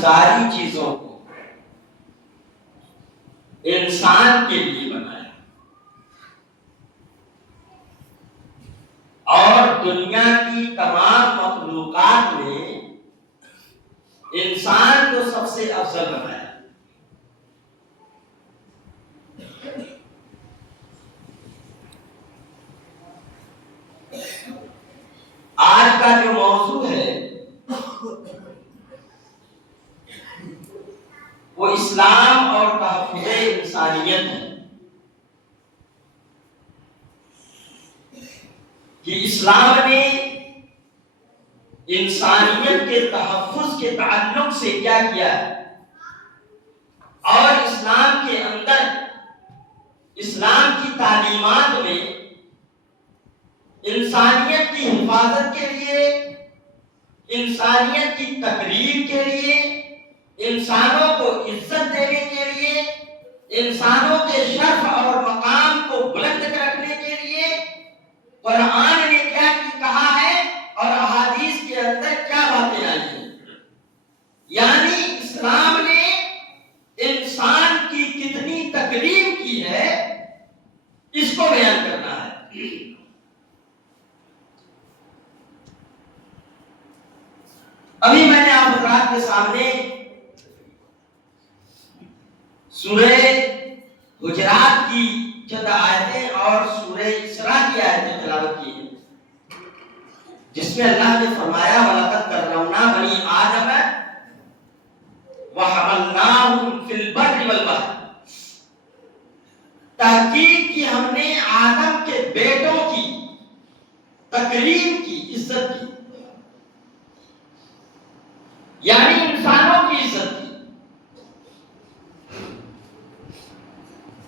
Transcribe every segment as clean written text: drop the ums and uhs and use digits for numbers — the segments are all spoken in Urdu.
ساری چیزوں کو انسان کے لیے بنایا اور دنیا کی تمام مخلوقات میں انسان کو سب سے افضل بنایا۔ آج کا جو موضوع ہے وہ اسلام اور تحفظ انسانیت ہے کہ اسلام نے انسانیت کے تحفظ کے تعلق سے کیا کیا ہے، اور اسلام کے اندر اسلام کی تعلیمات میں انسانیت کی حفاظت کے لیے، انسانیت کی تقریر کے لیے، انسانوں کو عزت دینے کے لیے، انسانوں کے شرف اور مقام کو بلند رکھنے کے لیے قرآن نے کیا کہا ہے اور احادیث کے اندر کیا باتیں آئی ہیں۔ یعنی اسلام نے انسان کی کتنی تکریم کی ہے اس کو بیان کرنا ہے۔ ابھی میں نے آپ حضرات کے سامنے سورہ حجرات کی چند آیتیں اور سورہ اسراء کی آیتیں تلاوت کی ہیں، جس میں اللہ نے فرمایا وَلَقَدْ كَرَّمْنَا بَنِي آدَمَ وَحَمَلْنَاهُمْ فِي الْبَرِّ وَالْبَحْرِ، تحقیق کی ہم نے آدم کے بیٹوں کی تکریم کی، عزت کی، یعنی انسانوں کی عزت کی۔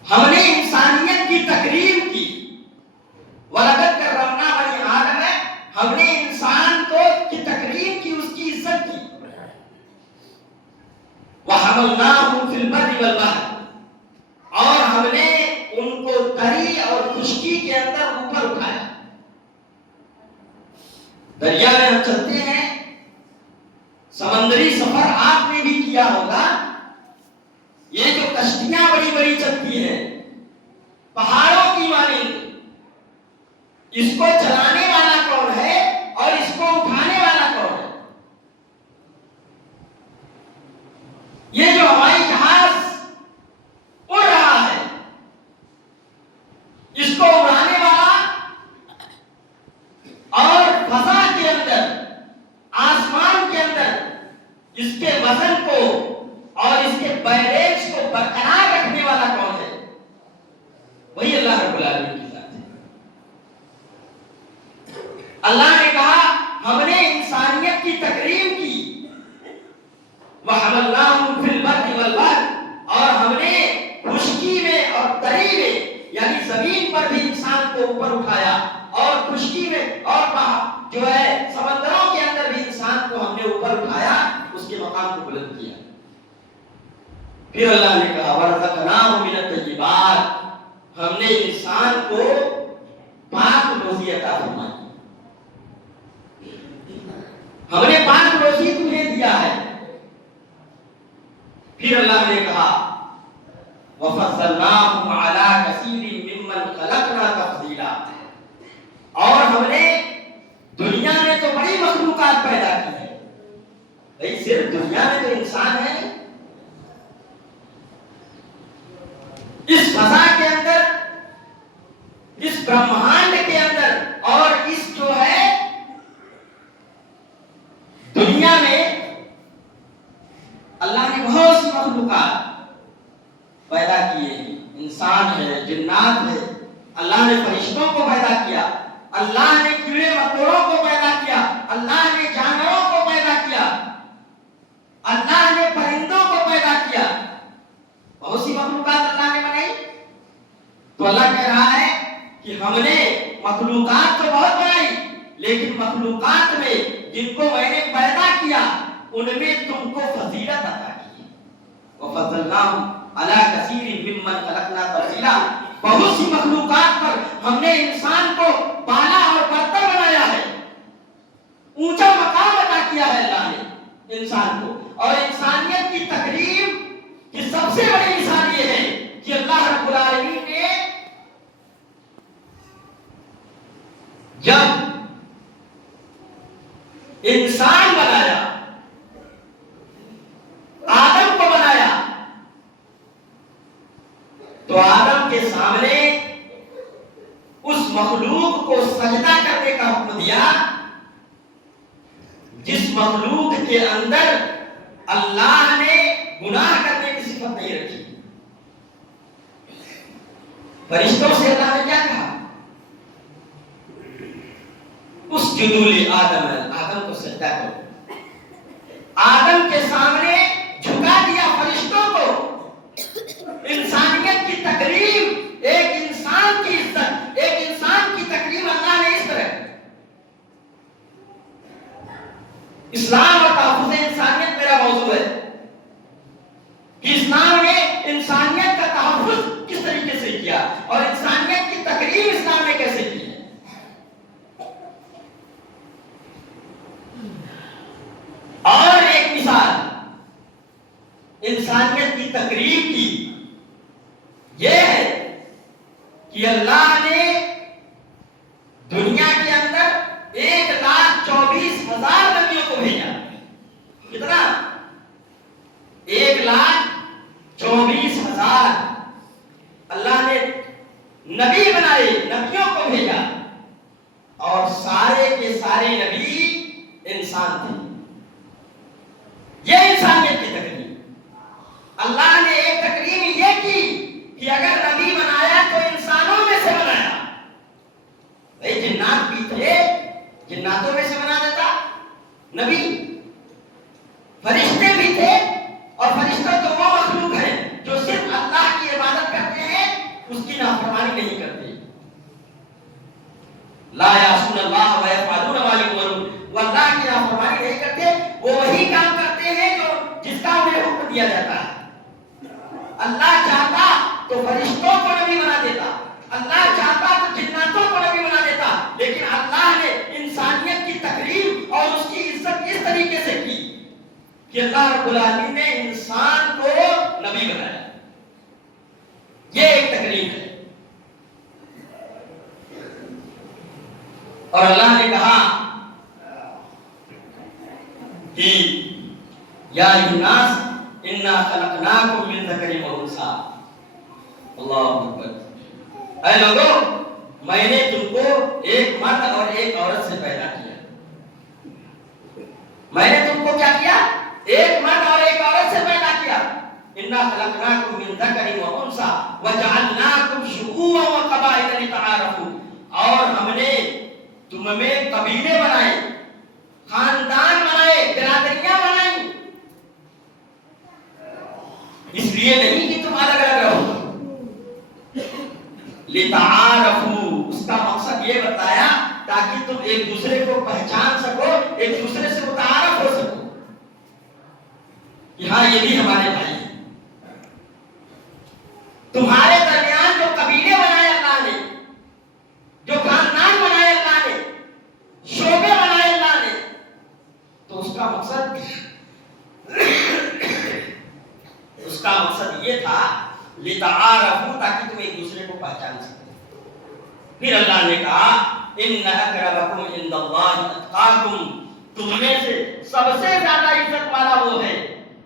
ہم نے انسانیت کی تکریم کی، وَلَقَدْ كَرَّمْنَا بَنِي آدَمَ، ہم نے انسان کو کی تکریم کی، اس کی عزت کی۔ وَحَمَلْنَاهُمْ فِي الْبَرِّ وَالْبَحْرِ، اور ہم نے ان کو تری اور خشکی کے اندر اوپر اٹھایا۔ دریا میں ہم چلتے ہیں، سمندری سفر آپ نے بھی کیا ہوگا، یہ جو کشتیاں بڑی بڑی چلتی ہیں پہاڑوں کی مانند، اس کو چلانے والا کون ہے اور اس کو اٹھانے والا کون ہے؟ یہ جو ہوائی جہاز اڑ رہا ہے، اس کو اڑانے والا اور فضا کے اندر، آسمان کے اندر اس کے وزن کو اور اس کے بیلنس کو برقرار رکھنے والا کون ہے؟ وہی اللہ رب العالمین کی ذات ہے۔ اللہ نے کہا ہم نے انسانیت کی تکریم کی، وَحَمَلْنَاهُمْ فِي الْبَرِّ وَالْبَحْرِ، اور ہم نے خشکی میں اور تری میں، یعنی زمین پر بھی انسان کو اوپر اٹھایا، اور خشکی میں اور جو ہے سمندروں کے اندر بھی انسان کو ہم نے اوپر اٹھایا، اس کے مقام کو بلند کیا۔ پھر اللہ نے کہا وَرَزَقْنَاهُ مِنَ الطَّيِّبَاتِ، ہم نے انسان کو پاک روزی عطا فرمائی، ہم نے پاک روزی تمہیں دیا ہے۔ پھر اللہ نے کہا وَفَضَّلْنَاهُمْ عَلَىٰ كَثِيرٍ مِّمَّنْ خَلَقْنَا تَفْضِيلًا، اور ہم نے دنیا میں تو بڑی مخلوقات پیدا کی ہے، بھئی صرف دنیا میں تو انسان ہے، اس فضا کے اندر، اس برہمانڈ کے اندر، اور اس جو ہے دنیا میں اللہ نے بہت سی مخلوقات پیدا کیے ہیں، انسان ہے، جنات ہے، اللہ نے فرشتوں کو پیدا کیا، اللہ نے کیڑے مکوڑوں کو پیدا کیا، اللہ نے جانوروں کو پیدا کیا، اللہ نے پرندوں کو پیدا کیا، بہت سی مخلوقات اللہ نے بنائی۔ تو اللہ کہہ رہا ہے کہ ہم نے مخلوقات تو بہت بنائی، لیکن مخلوقات میں جن کو میں نے پیدا کیا ان میں تم کو فضیلت عطا کی، وَفَضَّلْنَاهُمْ عَلَىٰ كَثِيرٍ مِّمَّنْ خَلَقْنَا تَفْضِيلًا، بہت سی مخلوقات پر ہم نے انسان کو بالا اور برتر بنایا ہے، اونچا مقام عطا کیا ہے اللہ نے انسان کو، اور انسانیت کی تکریم کی سب سے بڑی مثال یہ ہے کہ اللہ رب العالمین نے جب انسان بنایا، آدم کو بنایا، تو آدم کے سامنے اس مخلوق کو سجدہ کرنے کا حکم دیا جس مخلوق کے اندر اللہ نے گناہ کرنے کی صفت نہیں رکھی۔ فرشتوں سے اللہ نے کیا کہا؟ اسجدوا لآدم، آدم کو سجدہ کرو۔ آدم کے سامنے جھکا دیا فرشتوں کو۔ انسانیت کی تکریم، ایک انسان کی عزت، ایک انسان کی تکریم اللہ نے اس طرح کی۔ اسلام اور تحفظ انسانیت میرا موضوع ہے کہ اسلام نے انسانیت کا تحفظ کس طریقے سے کیا اور انسانیت کی تکریم اسلام نے کیسے کی ہے۔ اور ایک مثال انسانیت کی تکریم کی یہ ہے کہ اللہ نے دنیا کے اندر 1,24,000 نبیوں کو بھیجا۔ کتنا؟ 1,24,000 اللہ نے نبی بنائے، نبیوں کو بھیجا، اور سارے کے سارے نبی انسان تھے۔ یہ انسانیت کی تکریم۔ اللہ نے ایک تکریم یہ کی کہ اگر نبی بنایا تو انسانوں میں سے بنایا۔ بھئی جنات بھی تھے، جناتوں میں سے بنا دیتا نبی۔ فرشتے بھی تھے، اور فرشتہ تو وہ مخلوق ہے جو صرف اللہ کی عبادت کرتے ہیں، اس کی نافرمانی نہیں کرتے۔ لا یعصون اللہ ویفعلون ما یؤمرون، وہ اللہ کی نافرمانی نہیں کرتے، وہ وہی کام کرتے ہیں جو جس کا انہیں حکم دیا جاتا ہے۔ اللہ چاہتا تو فرشتوں کو نبی بنا دیتا، اللہ چاہتا تو جناتوں کو نبی بنا دیتا، لیکن اللہ نے انسانیت کی تکریم اور اس کی عزت اس طریقے سے کی کہ اللہ رب العالمین نے انسان کو نبی بنایا۔ یہ ایک تکریم ہے۔ اور اللہ نے کہا کہ یا الناس انا خلقناکم من ذکر و انثی، اللہ اکبر، اے لوگوں میں نے تم کو ایک مرد اور ایک عورت سے پیدا کیا۔ میں نے تم کو کیا کیا؟ ایک مرد اور ایک عورت سے پیدا کیا۔ انا خلقناکم من ذکر و انثی وجعلناکم شعوبا وقبائل لتعارفوا، اور ہم نے تم میں قبیلے بنائے، خاندان بنائے، برادریاں بنائیں، اس لیے نہیں کہ تم الگ الگ رہو، لتعارفوا، اس کا مقصد یہ بتایا تاکہ تم ایک دوسرے کو پہچان سکو، ایک دوسرے سے متعارف ہو سکو کہ ہاں یہ بھی ہمارے بھائی ہیں۔ تمہارے درمیان جو قبیلے بنائے اللہ نے، جو خاندان بنائے اللہ نے، شعبے بنائے اللہ نے، تو اس کا مقصد یہ تھا لتعارفوا، تاکہ تم ایک دوسرے کو پہچان سکو۔ پھر اللہ نے کہا ان اکرمکم عند اللہ اتقاکم، تم میں سے سب سے زیادہ عزت والا وہ ہے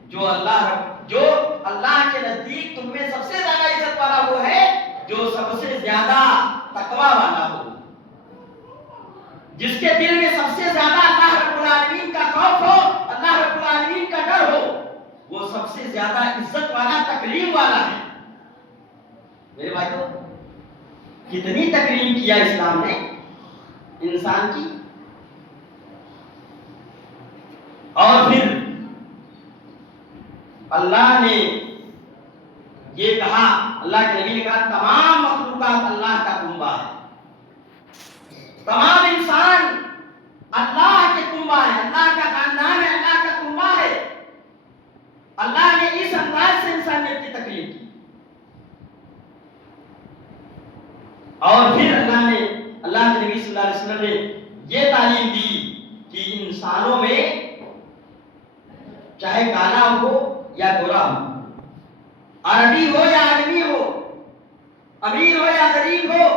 جو اللہ کے نزدیک تم میں سب سے زیادہ عزت والا وہ ہے جو سب سے زیادہ تقوی والا ہو، جس کے دل میں سب سے زیادہ اللہ رب العالمین کا خوف ہو، اللہ رب العالمین کا ڈر ہو، وہ سب سے زیادہ عزت والا، تکریم والا ہے۔ میرے بھائیو، کتنی تکریم کیا اسلام نے انسان کی۔ اور پھر اللہ نے یہ کہا، اللہ کے نبی نے کہا تمام مخلوقات اللہ کا کنبہ ہے، تمام انسان اللہ کے کنبہ ہے، اللہ کا خاندان ہے، اللہ کا کنبہ ہے۔ اللہ نے اس انداز سے انسانیت کی تکریم کی۔ اور پھر اللہ کے نبی صلی اللہ علیہ وسلم نے یہ تعلیم دی کہ انسانوں میں چاہے کالا ہو یا گورا ہو، عربی ہو یا آدمی ہو، امیر ہو یا غریب ہو،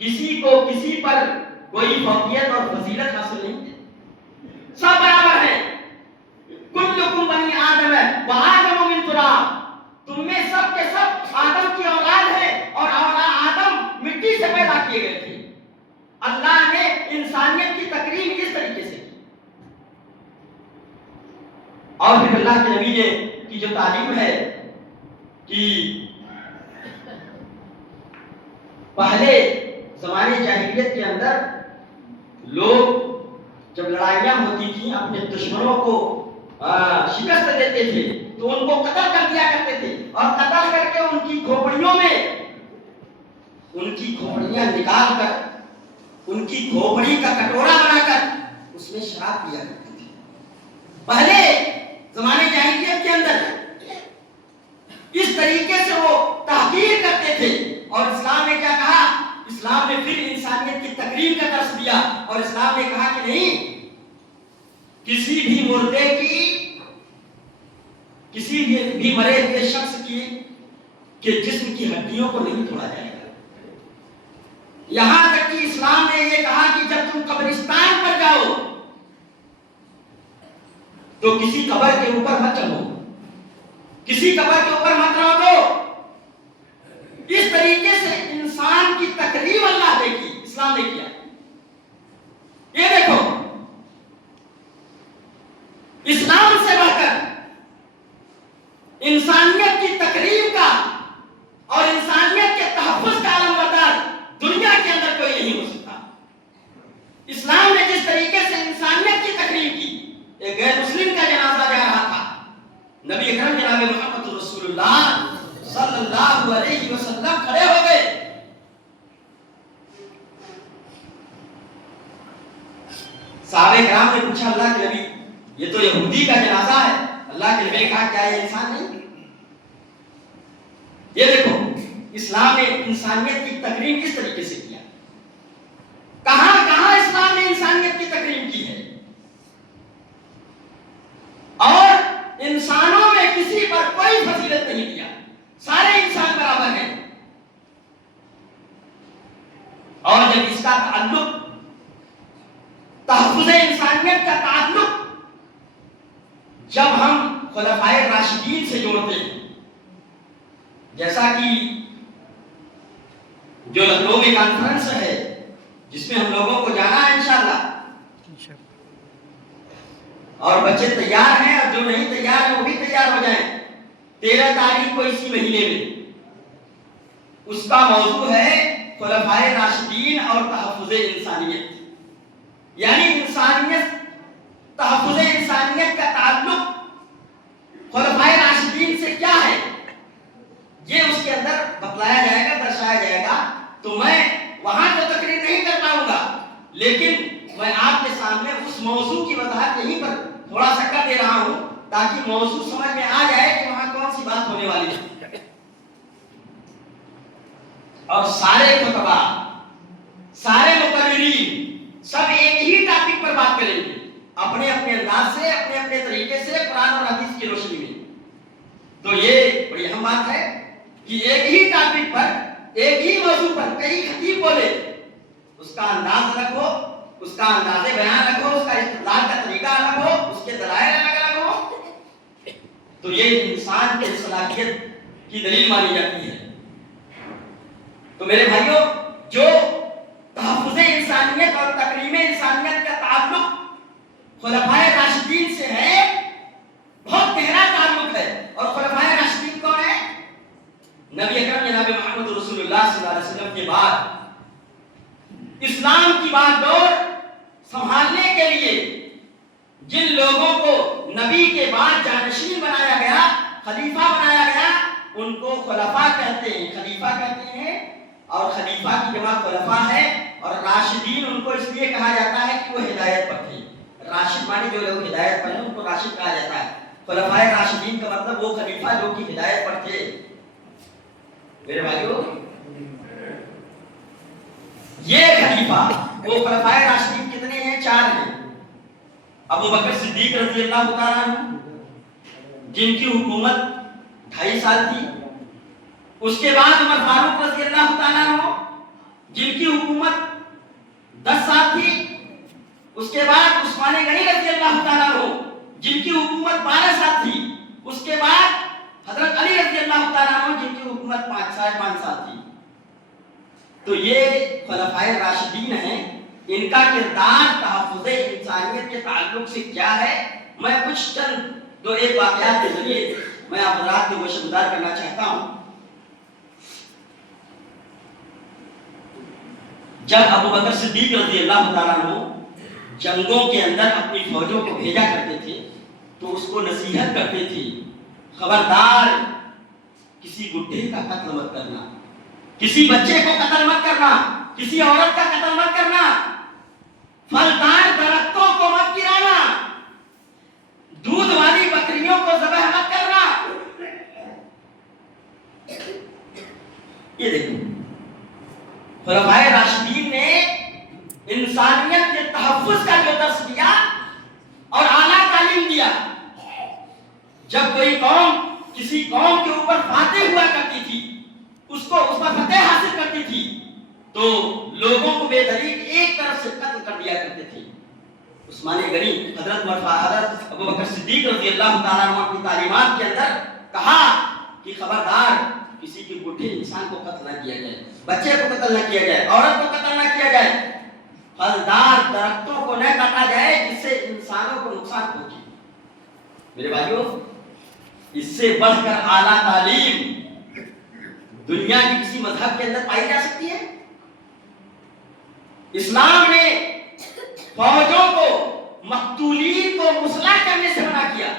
کسی کو کسی پر کوئی فوقیت اور فضیلت حاصل نہیں ہے، سب برابر ہیں۔ کلکم بنی آدم وآدم من تراب، تم میں سب کے سب آدم کی اولاد ہے اور آدم مٹی سے پیدا کیے گئے تھے۔ اللہ نے انسانیت کی تقریم اس طریقے سے کی، اور پھر اللہ کے نبی نے کی جو تعلیم ہے کہ پہلے زمانے جاہلیت کے اندر لوگ جب لڑائیاں ہوتی تھیں اپنے دشمنوں کو شکست دیتے تھے تو ان کو قتل کر دیا کرتے تھے، اور قتل کر کے ان کی کھوپڑیوں میں ان کی کھوپڑیاں نکال کر ان کی کھوپڑی کا کٹورا بنا کر اس میں شراب پیا کرتے تھے۔ پہلے زمانے جاہلیت کے اندر اس طریقے سے وہ تحقیر کرتے تھے، اور اسلام نے کیا کہا؟ اسلام نے پھر انسانیت کی تقریم کا درس دیا، اور اسلام نے کہا کہ نہیں، کسی بھی مردے کی، کسی بھی مرے ہوئے شخص کی کے جسم کی ہڈیوں کو نہیں توڑا جائے گا۔ یہاں تک کہ اسلام نے یہ کہا کہ جب تم قبرستان پر جاؤ تو کسی قبر کے اوپر مت چلو، کسی قبر کے اوپر مت رہو۔ اس طریقے سے انسان کی تقریم اللہ نے کی، اسلام نے کیا۔ یہ دیکھو، اسلام سے بڑھ کر انسانیت کی تقریم کا اور انسانیت کے تحفظ کا علم بردار دنیا کے اندر کوئی نہیں ہو سکتا۔ اسلام نے جس طریقے سے انسانیت کی تقریم کی، ایک غیر مسلم کا جنازہ جا رہا تھا، نبی اکرم جناب محمد رسول اللہ صلی اللہ علیہ وسلم کھڑے ہو گئے، صحابہ کرام نے پوچھا اللہ کے نبی یہ تو یہودی کا جنازہ ہے، اللہ کے نبی نے کہا کیا یہ انسان نہیں؟ یہ دیکھو، اسلام نے انسانیت کی تقریم کس طریقے سے کیا، کہاں کہاں اسلام نے انسانیت کی تقریم کی ہے، اور انسانوں میں کسی پر کوئی فضیلت نہیں دیا، سارے انسان برابر ہیں۔ اور جب اس کا تعلق تحفظ انسانیت کا تعلق جب ہم خلفائے راشدین سے جوڑتے ہیں، جیسا کہ جو لکھنؤ میں کانفرنس ہے جس میں ہم لوگوں کو جانا ہے انشاءاللہ، اور بچے تیار ہیں اور جو نہیں تیار ہیں وہ بھی تیار ہو جائیں، 13 تاریخ کو اسی مہینے میں اس کا موضوع ہے خلفائے راشدین اور تحفظ انسانیت، یعنی انسانیت، تحفظ انسانیت کا تعلق خلفائے راشدین سے کیا ہے، یہ اس کے اندر بتلایا جائے گا، درشایا جائے گا۔ تو میں وہاں تو تقریر نہیں کر پاؤں گا، لیکن میں آپ کے سامنے اس موضوع کی وضاحت یہیں پر تھوڑا سا کر دے رہا ہوں تاکہ موضوع سمجھ میں آ جائے کہ وہاں کون سی بات ہونے والی ہے۔ اور سارے خطبہ، سارے مقررین سب ایک ہی ٹاپک پر بات کریں گے، اپنے اپنے انداز سے، اپنے اپنے طریقے سے، قرآن اور حدیث کی روشنی میں۔ تو یہ بڑی اہم بات ہے کہ ایک ہی ٹاپک پر، ایک ہی موضوع پر کئی خطیب بولے، اس کا انداز الگ ہو، اس کا انداز بیان الگ ہو، اس کا استدلال کا طریقہ الگ ہو، اس کے دلائل الگ الگ ہو، تو یہ انسان کی صلاحیت کی دلیل مانی جاتی ہے۔ تو میرے بھائیوں، جو تحفظ انسانیت اور تقریم انسانیت کا تعلق خلفائے راشدین سے ہے، بہت گہرا تعلق ہے۔ اور خلفائے راشدین کون ہے؟ نبی اکرم جناب محمد رسول اللہ صلی اللہ علیہ وسلم کے بعد اسلام کی بات دور سنبھالنے کے لیے جن لوگوں کو نبی کے بعد جانشین بنایا گیا، خلیفہ بنایا گیا، ان کو خلفاء کہتے ہیں، خلیفہ کہتے ہیں، اور خلیفہ کی جمع خلفاء ہے، اور راشدین ان کو اس لیے کہا جاتا ہے کہ وہ ہدایت پر تھے۔ راشد مانی جو لوگ ہدایت پر ہیں ان کو راشد کہا جاتا ہے۔ خلفائے راشدین کا مطلب وہ خلیفہ جو کہ ہدایت پر تھے۔ میرے بھائیو، یہ خلیفہ، وہ خلفائے راشدین کتنے ہیں؟ 4 ہیں۔ ابو بکر صدیق رضی اللہ تعالیٰ عنہ، جن کی حکومت 2.5 سال تھی. اس کے بعد عمر فاروق رضی اللہ تعالیٰ عنہ جن کی حکومت 10 سال تھی. اس کے بعد عثمان غنی رضی اللہ تعالیٰ عنہ جن کی حکومت 12 سال تھی. اس کے بعد حضرت علی رضی اللہ تعالیٰ عنہ جن کی حکومت 5 سال تھی. تو یہ خلفائے راشدین ہیں. ان کا کردار تحفظ انسانیت کے تعلق سے کیا ہے، میں کچھ چند 2-1 واقعات کے ذریعے میں آپ حضرات کو گوشہ گزار کرنا چاہتا ہوں. جب ابو بکر صدیق رضی اللہ تعالیٰ عنہ جنگوں کے اندر اپنی فوجوں کو بھیجا کرتے تھے تو اس کو نصیحت کرتے تھے، خبردار کسی گڈھے کا قتل مت کرنا، کسی بچے کو قتل مت کرنا، کسی عورت کا قتل مت کرنا، پھلدار درختوں کو مت گرانا، دودھ والی بکریوں کو ذبح مت کرنا. یہ دیکھو خلفائے راشدین نے انسانیت کے تحفظ کا جو درس دیا اور اعلیٰ تعلیم دیا. جب کوئی قوم کسی قوم کے اوپر فاتح ہوا کرتی تھی، اس پر فتح حاصل کرتی تھی، تو لوگوں کو بے دلیل ایک طرف سے قتل کر دیا کرتے تھے. عثمان غنی حضرت ابو بکر صدیق رضی اللہ تعالیٰ عنہ کی تعلیمات کے اندر کہا کہ خبردار کسی کے بوڑھے انسان کو قتل نہ کیا جائے، بچے کو قتل نہ کیا جائے، عورت کو قتل نہ کیا جائے، پھلدار درختوں کو نہ کاٹا جائے جس سے انسانوں کو نقصان پہنچے. میرے بھائیوں، اس سے بڑھ کر اعلیٰ تعلیم دنیا کی کسی مذہب کے اندر پائی جا سکتی ہے؟ اسلام نے فوجوں کو، مقتولین کو مسلح کرنے سے منع کیا.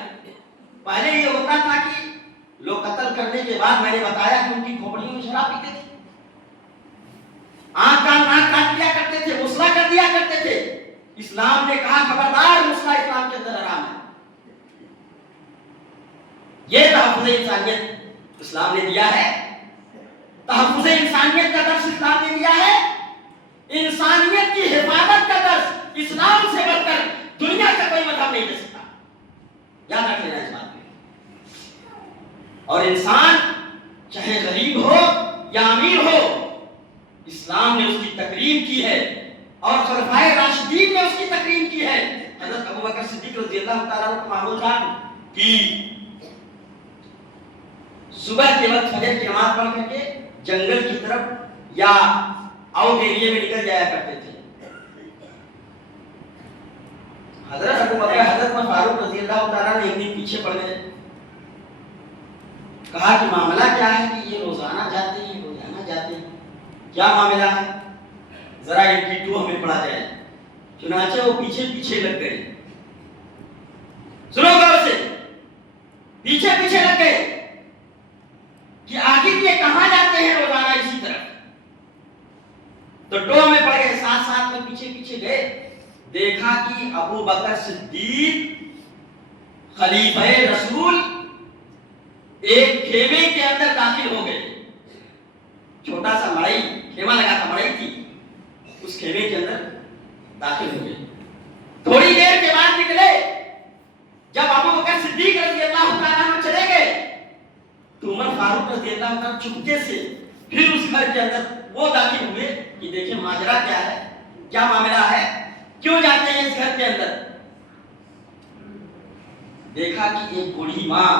پہلے یہ ہوتا تھا کہ لوگ قتل کرنے کے بعد میں نے بتایا کہ ان کی کھوپڑیوں میں شراب پیتے تھے، آنکھ کاٹ دیا کرتے تھے، مسلح کر دیا کرتے تھے. اسلام نے کہا خبردار مسلح اسلام کے اندر حرام ہے. یہ تحفظ انسانیت اسلام نے دیا ہے. تحفظ انسانیت کا درس اسلام نے دیا ہے. انسانیت کی حفاظت کا درس اسلام سے بڑھ کر دنیا کا کوئی مذہب نہیں دے سکتا. یاد رکھ لینا اس بات میں. اور انسان چاہے غریب ہو یا امیر ہو، اسلام نے اس کی تکریم کی ہے اور خلفائے راشدین نے اس کی تکریم کی ہے. حضرت ابو بکر صدیق رضی اللہ تعالیٰ عنہ کا معمول تھا کہ صبح کے وقت فجر کی نماز پڑھ کر کے جنگل کی طرف یا آؤٹ ایریا میں نکل جایا کرتے تھے. حضرت ابو بکر حضرت فاروق رضی اللہ تعالیٰ نے ایک دن پیچھے پڑ گئے. کہا کہ معاملہ کیا ہے کہ یہ روزانہ جاتے ہیں، کیا معاملہ ہے، ذرا ایک ٹو ہمیں پڑھا جائے. چنانچہ وہ پیچھے لگ گئے. سنو غور سے، پیچھے لگ گئے کہ آخر یہ کہاں جاتے ہیں روزانہ اسی طرح. تو ٹو میں پڑ گئے، ساتھ میں پیچھے گئے. دیکھا کہ ابو بکر صدیق خلیفہ رسول ایک خیمے کے اندر داخل ہو گئے. چھوٹا سا مڑئی خیمہ لگا تھا، مڑئی تھی، اس خیمے کے اندر داخل ہو گئے. تھوڑی دیر کے بعد نکلے. جب ابو بکر صدیق رضی اللہ تعالیٰ عنہ چلے گئے تو عمر فاروق رضی اللہ تعالیٰ چپکے سے پھر اس گھر کے اندر وہ داخل ہوئے کہ دیکھیں ماجرا کیا ہے، کیا معاملہ ہے، کیوں جاتے ہیں اس گھر کے اندر. دیکھا کہ ایک بوڑھی ماں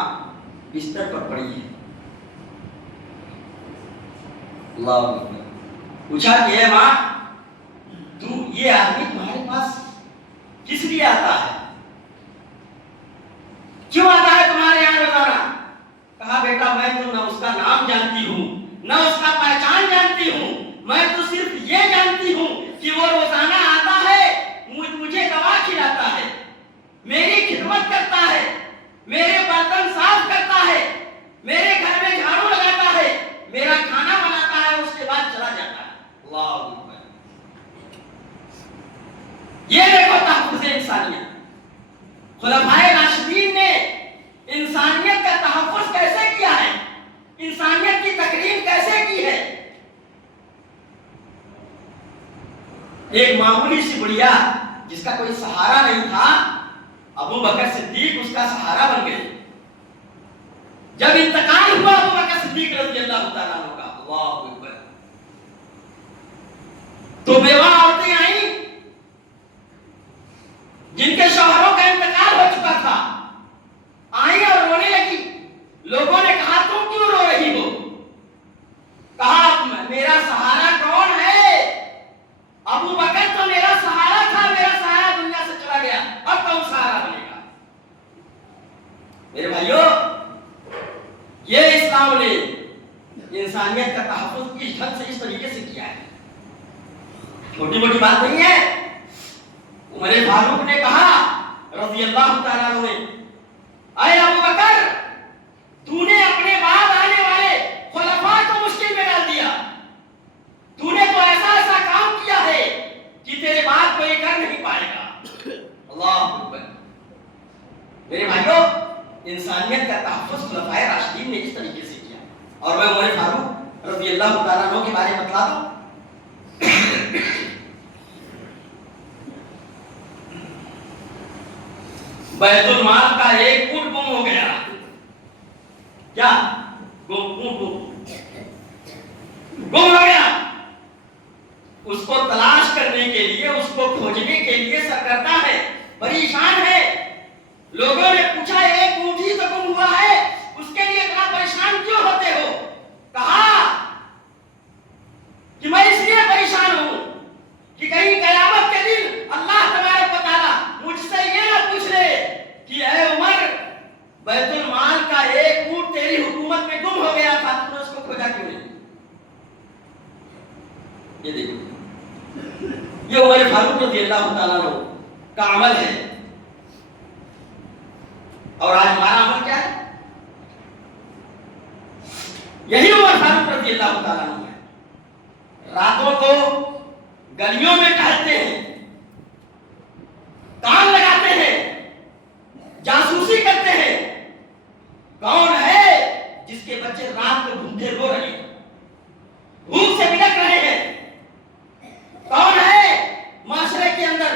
بستر پر پڑی ہے. اللہ اکبر. پوچھا کہ اے ماں، تو یہ آدمی تمہارے پاس کس لیے آتا ہے، کیوں آتا ہے تمہارے یہاں روزانہ؟ کہا بیٹا میں تو نہ اس کا نام جانتی ہوں نہ اس کا پہچان جانتی ہوں، میں تو صرف یہ جانتی ہوں کہ وہ روزانہ آتا ہے، مجھے دوا کھلاتا ہے، میری خدمت کرتا ہے، میرے برتن صاف کرتا ہے، میرے گھر میں جھاڑو لگاتا ہے، میرا کھانا بناتا ہے، اس کے بعد چلا جاتا ہے. اللہ اکبر. یہ دیکھو تحفظ انسانیت. خلفائے راشدین نے انسانیت کا تحفظ کیسے کیا ہے، انسانیت کی تکریم کیسے کی ہے. ایک معمولی سی بڑھیا جس کا کوئی سہارا نہیں تھا، ابو بکر صدیق اس کا سہارا بن گئے. جب انتقال ہوا ابو بکر صدیق رضی اللہ تعالیٰ عنہ کا، اللہ اکبر، تو بیوہ عورتیں آئیں جن کے شوہروں کا انتقال ہو چکا تھا، آئیں اور رونے لگی. لوگوں نے کہا تم کیوں رو رہی ہو؟ کہا میرا سہارا کون ہے؟ ابو بکر تو میرا سہارا تھا، میرا سہارا دنیا سے چلا گیا، اب کون سہارا بنے گا؟ میرے بھائیوں، یہ اسلام نے انسانیت کا تحفظ کس ڈھنگ سے اس طریقے سے کیا ہے، چھوٹی موٹی بات نہیں ہے. عمر فاروق نے کہا رضی اللہ تعالیٰ عنہ نے، اے ابو بکر، تو نے اپنے بعد آنے والے خلفاء کو مشکل میں ڈال دیا، تو نے تو ایسا ایسا کام کیا ہے کہ تیرے بعد کوئی کر نہیں پائے گا. اللہ اکبر. میرے بھائیوں، انسانیت کا تحفظ خلفائے راشدین نے اس طریقے سے کیا. اور میں عمر فاروق رضی اللہ تعالیٰ عنہ کے بارے میں بتلا دوں. بیت المال کا ایک اونٹ گم ہو گیا. کیا گم ہو گیا. اس کو تلاش کرنے کے لیے، اس کو کھوجنے کے لیے سرگردہ ہے، پریشان ہے. لوگوں نے پوچھا ایک اونٹ ہی تو گم ہوا ہے، اس کے لیے اتنا پریشان کیوں ہوتے ہو؟ کہا کہ میں اس لیے پریشان ہوں کہ کہیں قیامت کے دن اللہ تبارک و تعالیٰ مجھ سے یہ نہ پوچھ لے کہ اے عمر، بیت المال کا ایک اونٹ تیری حکومت میں گم ہو گیا تھا، تم نے اس کو کھوجا کیوں نہیں؟ یہ دیکھو، یہ عمر فاروق رضی اللہ تعالیٰ عنہ کا عمل ہے. اور آج ہمارا عمل کیا ہے؟ یہی عمر فاروق رضی اللہ تعالیٰ عنہ ہے. راتوں کو گلیوں میں ٹہلتے ہیں، کان لگاتے ہیں، جاسوسی کرتے ہیں. کون ہے جس کے بچے رات کو بھوکے رو رہے ہیں، بھوک سے بلک رہے ہیں؟ کون ہے معاشرے کے اندر،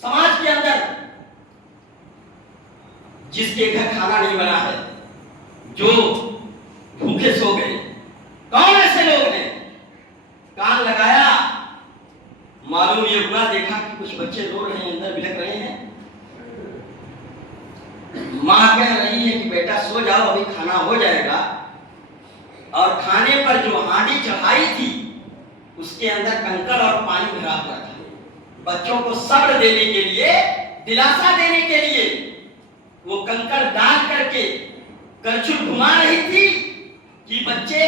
سماج کے اندر، جس کے گھر کھانا نہیں بنا ہے، جو بھوکے سو گئے؟ کون ایسے لوگ ہیں؟ کان لگایا، معلوم یہ ہوا، دیکھا کہ کچھ بچے رو رہے ہیں، اندر بلک رہے ہیں. ماں کہہ رہی ہے کہ بیٹا سو جاؤ، ابھی کھانا ہو جائے گا. اور کھانے پر جو ہانڈی چڑھائی تھی اس کے اندر کنکر اور پانی بھرا ہوا تھا. بچوں کو صبر دینے کے لیے، دلاسا دینے کے لیے وہ کنکر ڈال کر کے کرچھل گھما رہی تھی کہ بچے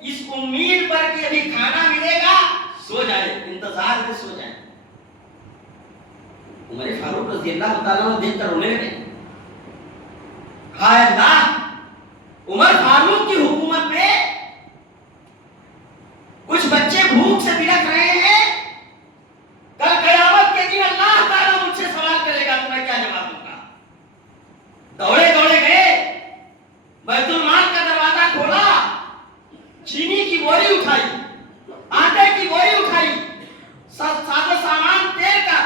اس امید پر کہ ابھی کھانا ملے گا سو جائے، انتظار میں سو جائے. عمر فاروق رضی اللہ تعالیٰ عنہ دیکھ کر رونے لگے. ہائے اللہ، عمر فاروق کی حکومت میں کچھ بچے بھوک سے بلک رہے ہیں. کل قیامت کے دن اللہ تعالیٰ مجھ سے سوال کرے گا تو میں کیا جواب دوں گا؟ دوڑے دوڑے گئے، بیت المال کا دروازہ کھولا، چینی کی بوری اٹھائی، آٹے کی بوری اٹھائی، ساز و سامان، تیل کا،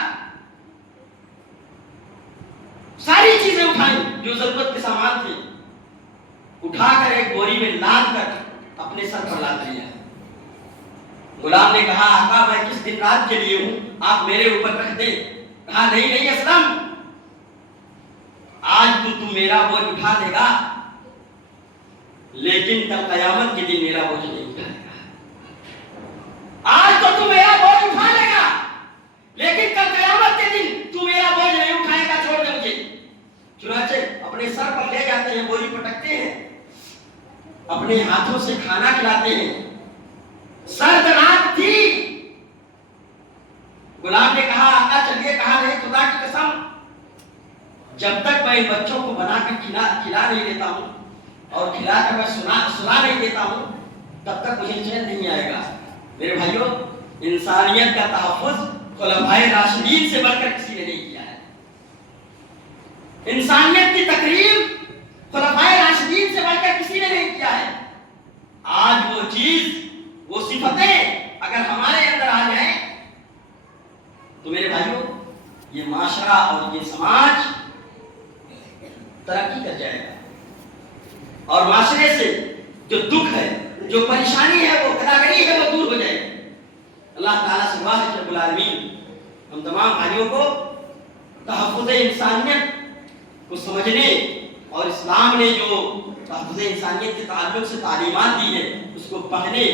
ساری چیزیں اٹھائی جو ضرورت کے سامان تھے، اٹھا کر ایک بوری میں لاد کر اپنے سر پر لاد لیا. غلام نے کہا آقا میں کس دن رات کے لیے ہوں، آپ میرے اوپر رکھ دیں. کہا نہیں نہیں اسلم، آج تو میرا بوجھ اٹھا دے گا، لیکن کل قیامت کے دن میرا بوجھ نہیں اٹھائے گا. آج تو میرا بوجھ اٹھا لے گا، لیکن کل قیامت کے دن تو میرا بوجھ نہیں اٹھائے گا، چھوڑ دے مجھے. چنانچہ اپنے سر پر لے جاتے ہیں، بوری پٹکتے ہیں، اپنے ہاتھوں سے کھانا کھلاتے ہیں. سرد رات تھی. غلام نے کہا آقا چلیے. کہا نہیں، خدا کی قسم جب تک میں ان بچوں کو بنا کر کھلا نہیں دیتا ہوں اور کھلا کر میں سلا نہیں دیتا ہوں تب تک مجھے چین نہیں آئے گا. میرے بھائیوں، انسانیت کا تحفظ خلفائے راشدین سے بڑھ کر کسی نے نہیں کیا ہے. انسانیت کی تقریب خلفائے راشدین سے بڑھ کر کسی نے نہیں کیا ہے. آج وہ چیز، وہ صفتیں اگر ہمارے اندر آ جائیں تو میرے بھائیوں یہ معاشرہ اور یہ سماج ترقی کر جائے گا. اور معاشرے سے جو دکھ ہے، جو پریشانی ہے، وہ گداگری ہے، وہ دور ہو جائے. اللہ تعالیٰ سے دعا ہے کہ رب العالمین ہم تمام بھائیوں کو تحفظ انسانیت کو سمجھنے اور اسلام نے جو تحفظ انسانیت کے تعلق سے تعلیمات دی ہے اس کو پڑھنے،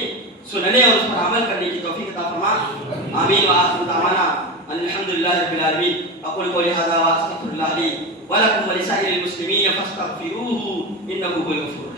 سننے اور اس پر عمل کرنے کی توفیق عطا فرما. آمین. وآخر دعوانا الحمدللہ رب العالمین. اقول قولی ھذا واستغفر اللہ لی ولکم ولسائر المسلمین فاستغفروہ انہ هو الغفور.